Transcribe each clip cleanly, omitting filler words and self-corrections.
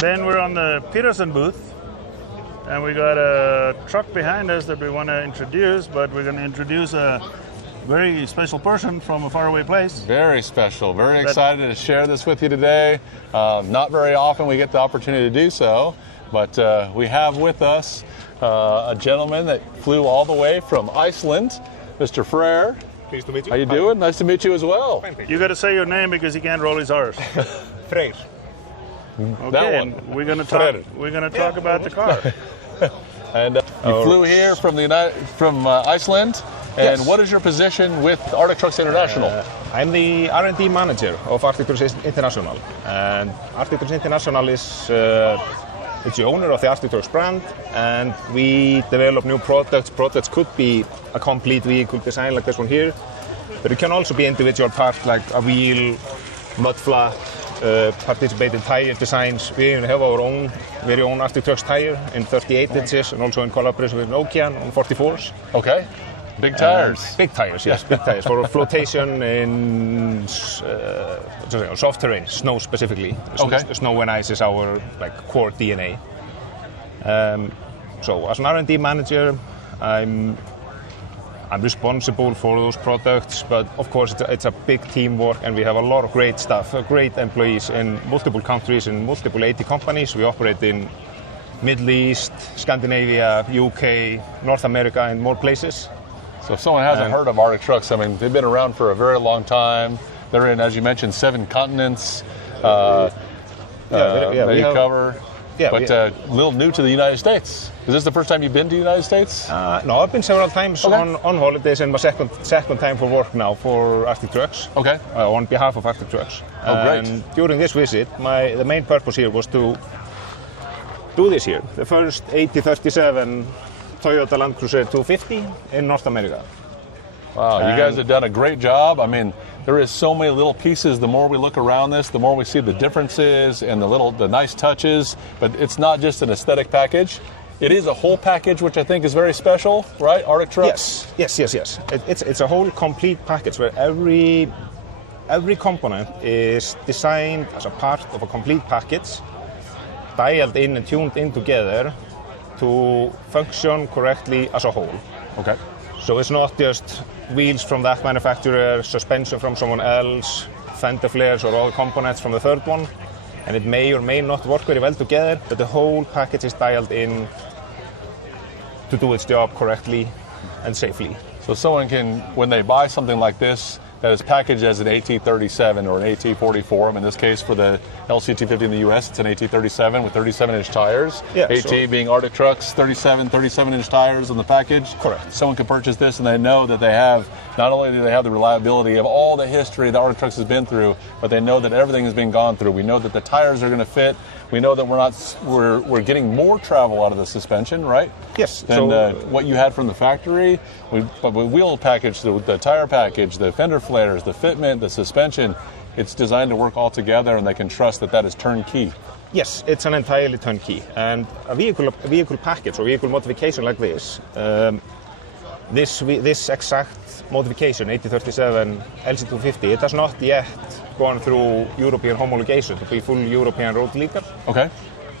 Then we're on the Peterson booth, and we got a truck behind us that we want to introduce, but we're going to introduce a very special person from a faraway place. Very special. Very excited to share this with you today. Not very often we get the opportunity to do so, but we have with us a gentleman that flew all the way from Iceland, Mr. Freyr. Pleased to meet you. How you doing? Nice to meet you as well. You got to say your name because he can't roll his R's. Freyr. Okay, That one. and we're going to talk. We're going to talk about the car. And you flew here from Iceland. And Yes. what is your position with Arctic Trucks International? I'm the R&D manager of Arctic Trucks International. And Arctic Trucks International is it's the owner of the Arctic Trucks brand, and we develop new products. Products could be a complete vehicle design like this one here, but it can also be individual parts like a wheel, mud flap, participating tire designs. We even have our very own Arctic Trucks tire in 38 inches and also in collaboration with Nokia on 44s. Okay. Big tires. Big tires, yes, big tires for flotation in soft terrain, snow specifically. Okay. Snow and ice is our core DNA. So as an R&D manager, I'm responsible for those products, but of course it's a big teamwork, and we have a lot of great staff, great employees in multiple countries, in multiple 80 companies. We operate in Middle East, Scandinavia, UK, North America, and more places. So if someone hasn't heard of Arctic Trucks, I mean, they've been around for a very long time. They're in, as you mentioned, 7 continents. They cover. Yeah, but a little new to the United States. Is this the first time you've been to the United States? No, I've been several times on holidays, and my second time for work now for Arctic Trucks. Okay. On behalf of Arctic Trucks. Oh, great. And during this visit, the main purpose here was to do this here, the first AT37 Toyota Land Cruiser 250 in North America. Wow, you guys have done a great job. I mean, there is so many little pieces. The more we look around this, the more we see the differences and the nice touches. But it's not just an aesthetic package. It is a whole package, which I think is very special, right? Arctic Trucks? Yes. It's a whole complete package where every component is designed as a part of a complete package, dialed in and tuned in together to function correctly as a whole. Okay. So it's not just wheels from that manufacturer, suspension from someone else, fender flares or all components from the third one, and it may or may not work very well together, but the whole package is dialed in to do its job correctly and safely. So someone can, when they buy something like this, that is packaged as an AT37 or an AT44. In this case, for the LC250 in the US, it's an AT37 with 37-inch tires. Yeah, AT being Arctic Trucks, 37-inch tires on the package. Correct. Someone can purchase this and they know that they have, not only do they have the reliability of all the history that Arctic Trucks has been through, but they know that everything has been gone through. We know that the tires are going to fit. We know that we're getting more travel out of the suspension, right? Yes. Than what you had from the factory. But with wheel package, the tire package, the fender flares, the fitment, the suspension, it's designed to work all together, and they can trust that is turnkey. Yes, it's an entirely turnkey. And a vehicle package or vehicle modification like this, this exact modification, AT37 LC250, it has not yet gone through European homologation to be full European road legal. Okay.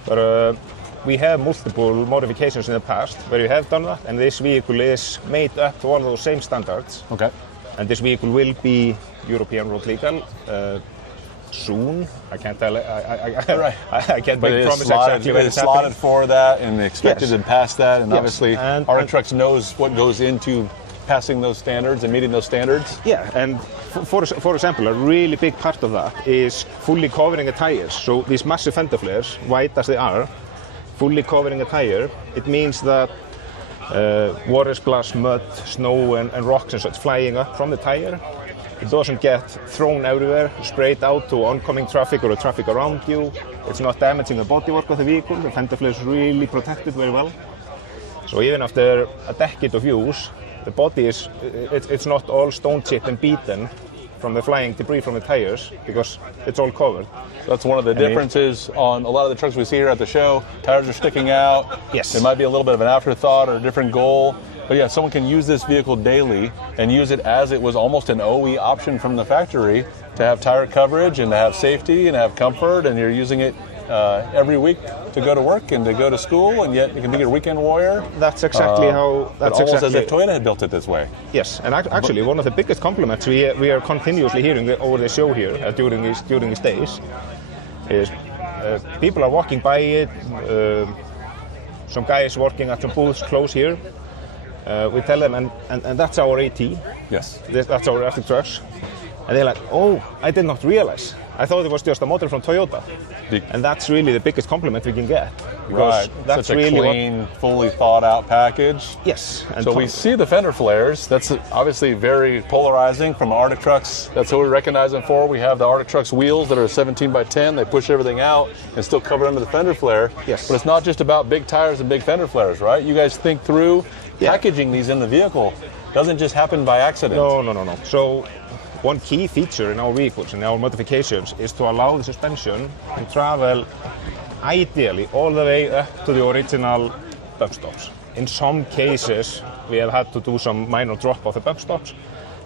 But we have multiple modifications in the past where we have done that, and this vehicle is made up to all those same standards. Okay. And this vehicle will be European road legal soon. I can't tell. I can't make promise exactly when it's slotted happening. for that, and expected to pass that, and Yes. obviously Arctic Trucks knows what goes into passing those standards and meeting those standards. Yeah, and for example, a really big part of that is fully covering the tires. So these massive fender flares, wide as they are, fully covering a tire, it means that water splash, mud, snow and rocks and such flying up from the tire, it doesn't get thrown everywhere, sprayed out to oncoming traffic or the traffic around you. It's not damaging the bodywork of the vehicle. The fender flare is really protected very well. So even after a decade of use, the body it's not all stone chipped and beaten from the flying debris from the tires, because it's all covered. That's one of the differences on a lot of the trucks we see here at the show. Tires are sticking out. Yes. It might be a little bit of an afterthought or a different goal. But yeah, someone can use this vehicle daily and use it as it was almost an OE option from the factory to have tire coverage and to have safety and have comfort, and you're using it every week to go to work and to go to school, and yet you can be your weekend warrior. That's exactly how. That's almost exactly, as if Toyota had built it this way. Yes, and actually one of the biggest compliments we are continuously hearing over the show here during these days is people are walking by it. Some guys working at some booths close here. We tell them, and that's our AT. Yes. That's our Arctic trucks. And they're like, oh, I did not realize. I thought it was just a model from Toyota. And that's really the biggest compliment we can get. Right, that's such a really clean, fully thought out package. Yes. And so we see the fender flares. That's obviously very polarizing from Arctic Trucks. That's what we recognize them for. We have the Arctic Trucks wheels that are 17 by 10. They push everything out and still cover under the fender flare. Yes. But it's not just about big tires and big fender flares, right? You guys think through packaging these in the vehicle. Doesn't just happen by accident. No. So one key feature in our vehicles and our modifications is to allow the suspension to travel ideally all the way up to the original bump stops. In some cases, we have had to do some minor drop of the bump stops,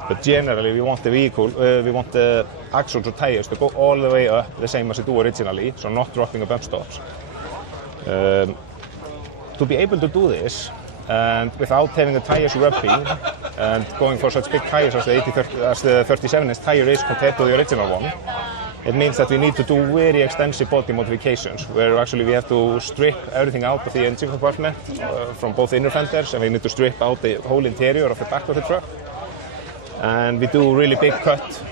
but generally we want the vehicle, we want the axles or tires to go all the way up the same as they do originally, so not dropping the bump stops. To be able to do this, and without having the tires rubbing and going for such big tires as the 37-inch tire is compared to the original one, it means that we need to do very extensive body modifications, where actually we have to strip everything out of the engine compartment from both inner fenders, and we need to strip out the whole interior of the back of the truck. And we do really big cut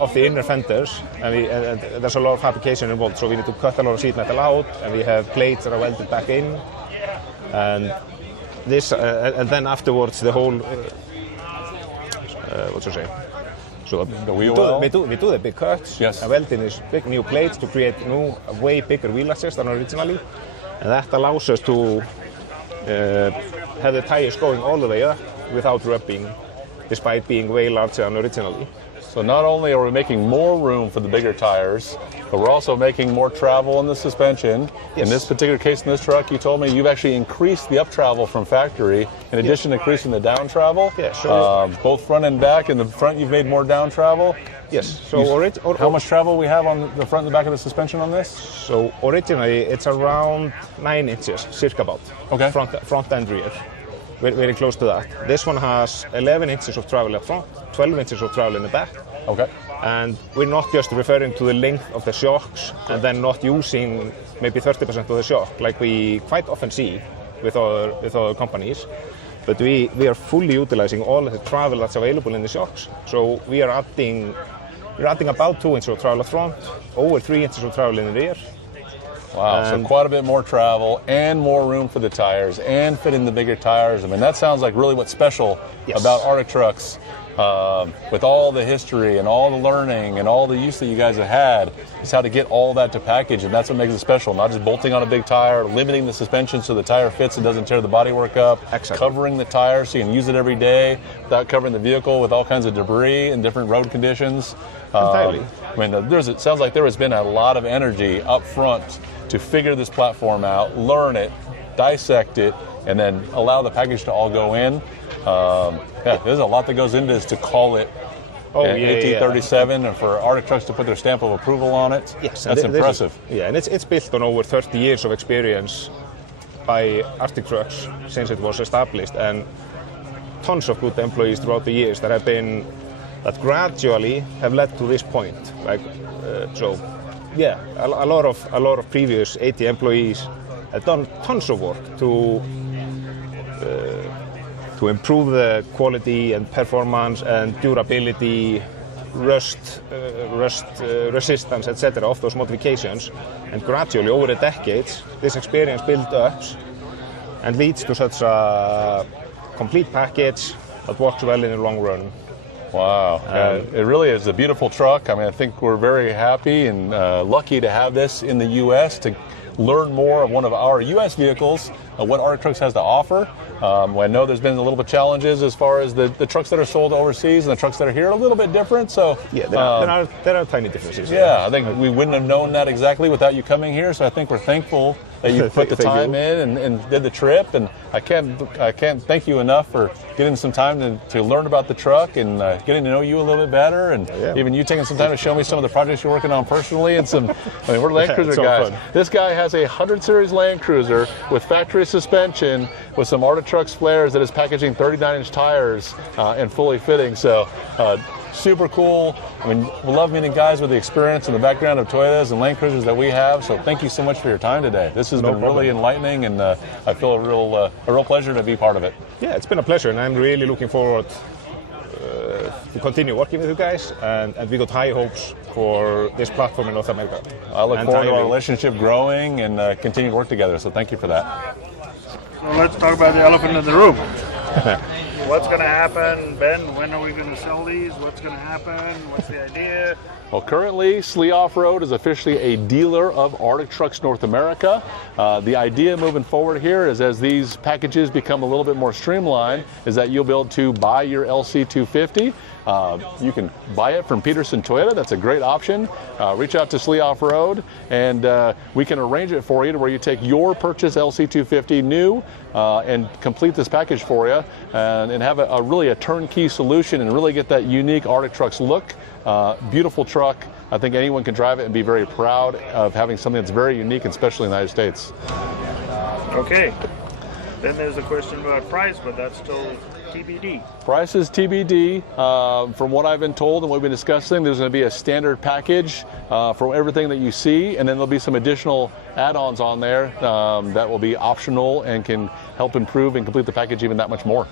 of the inner fenders, and there's a lot of fabrication involved, so we need to cut a lot of sheet metal out, and we have plates that are welded back in, and this, and then afterwards the whole, what's to say? So the wheel well? we do the big cuts, and weld in these big new plates to create way bigger wheel axis than originally, and that allows us to have the tires going all the way up without rubbing, despite being way larger than originally. So not only are we making more room for the bigger tires, but we're also making more travel in the suspension. Yes. In this particular case, in this truck, you told me you've actually increased the up travel from factory in addition to increasing the down travel. Yes. So both front and back. In the front, you've made more down travel. Yes. So how much travel we have on the front and the back of the suspension on this? So originally it's around 9 inches, circa about. Okay. Front and rear. Very close to that. This one has 11 inches of travel up front, 12 inches of travel in the back. Okay. And we're not just referring to the length of the shocks and then not using maybe 30% of the shock, like we quite often see with other companies. But we are fully utilizing all of the travel that's available in the shocks. So we're adding about 2 inches of travel up front, over 3 inches of travel in the rear. Wow, so quite a bit more travel and more room for the tires and fit in the bigger tires. I mean, that sounds like really what's special about Arctic Trucks. With all the history and all the learning and all the use that you guys have had, is how to get all that to package, and that's what makes it special. Not just bolting on a big tire, limiting the suspension so the tire fits and doesn't tear the bodywork up, covering the tire so you can use it every day without covering the vehicle with all kinds of debris and different road conditions. Entirely. I mean, it sounds like there has been a lot of energy up front to figure this platform out, learn it, dissect it, and then allow the package to all go in. There's a lot that goes into this to call it AT37 and for Arctic Trucks to put their stamp of approval on it. Yes, that's impressive. And it's built on over 30 years of experience by Arctic Trucks since it was established, and tons of good employees throughout the years that gradually have led to this point. A lot of previous AT employees have done tons of work to improve the quality and performance and durability, rust resistance, etc. of those modifications. And gradually, over the decades, this experience built up and leads to such a complete package that works well in the long run. Wow, it really is a beautiful truck. I mean, I think we're very happy and lucky to have this in the U.S. learn more of one of our U.S. vehicles, what Arctic Trucks has to offer. I know there's been a little bit of challenges as far as the trucks that are sold overseas and the trucks that are here are a little bit different. So yeah, there are tiny differences. Yeah, I think we wouldn't have known that exactly without you coming here. So I think we're thankful that you put the time in and did the trip. And I can't thank you enough for getting some time to learn about the truck and getting to know you a little bit better. And even you taking some time to show me some of the projects you're working on personally. And we're Land Cruiser guys. Fun. This guy has a 100 Series Land Cruiser with factory suspension with some Arctic Trucks flares that is packaging 39-inch tires and fully fitting. So super cool. I mean, we love meeting guys with the experience and the background of Toyotas and Land Cruisers that we have. So thank you so much for your time today. This has been really enlightening, and I feel a real pleasure to be part of it. Yeah, it's been a pleasure, and I'm really looking forward to continue working with you guys, and we got high hopes for this platform in North America. I look forward to our relationship growing and continue to work together. So thank you for that. So let's talk about the elephant in the room. What's going to happen, Ben? When are we going to sell these? What's going to happen? What's the idea? Well, currently, SLEE Off-Road is officially a dealer of Arctic Trucks North America. The idea moving forward here is, as these packages become a little bit more streamlined, is that you'll be able to buy your LC250. You can buy it from Peterson Toyota. That's a great option. Reach out to SLEE Off-Road, and we can arrange it for you to where you take your purchase LC250 new and complete this package for you, and have really a turnkey solution and really get that unique Arctic Trucks look. Beautiful truck. I think anyone can drive it and be very proud of having something that's very unique and special in the United States. Okay. Then there's a question about price, but that's still TBD. Price is TBD. From what I've been told and what we've been discussing, there's going to be a standard package for everything that you see, and then there'll be some additional add-ons on there that will be optional and can help improve and complete the package even that much more.